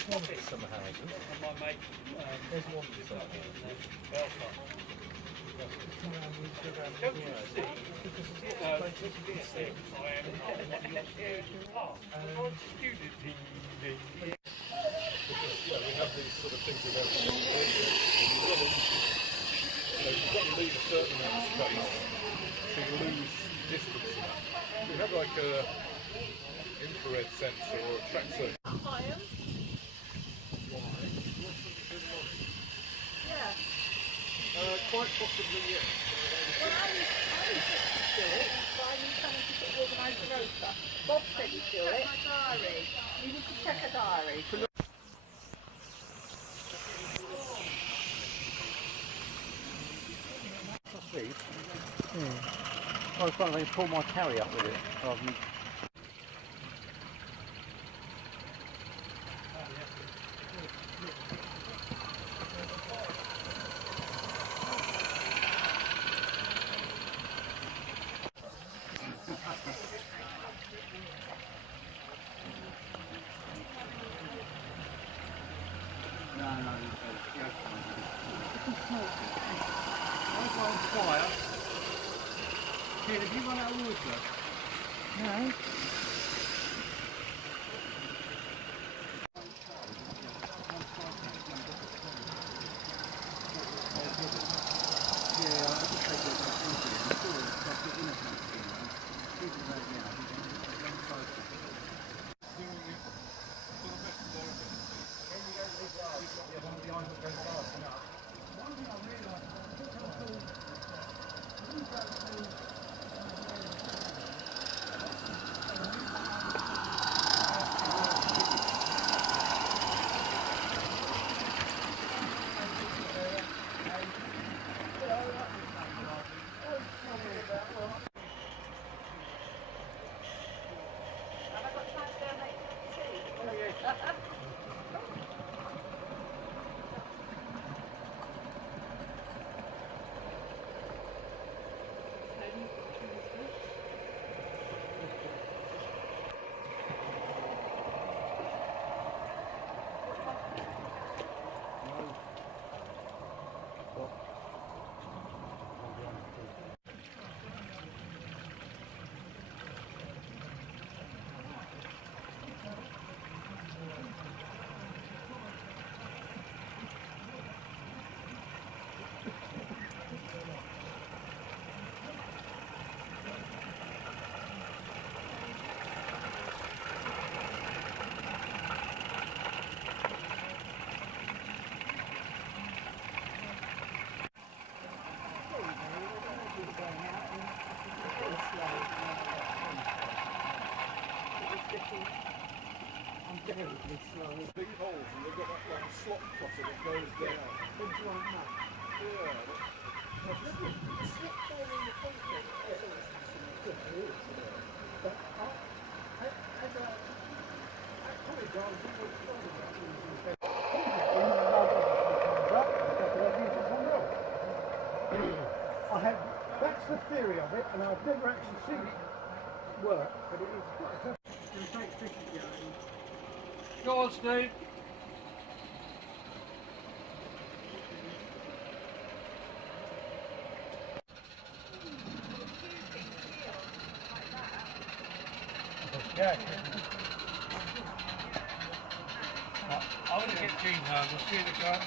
Some houses. And my mate, There's one lives for up that. in Belfast. Don't you see? This thing, I am not what your student are. I'm student in the Because, we have these sort of things about you've got to leave a certain amount of space to lose distance in that. We have like a infrared sensor or a track sensor. Yeah. Quite possibly, yes. Well, I used to do it. So I need someone to sort of organise the rota. Bob said he'd do it. Check my diary. You need to check a diary. I was wondering if I could pull my carry up with it rather than... Have you run out of water? No. Have I got time to go and make tea? Big holes and they've got that like a slot cutter that goes down. That's the theory of it, and I've never actually seen it work, but it is quite a take fishing going. Go on, Steve. Yeah. I'm going to get Jean home. We'll see the guy.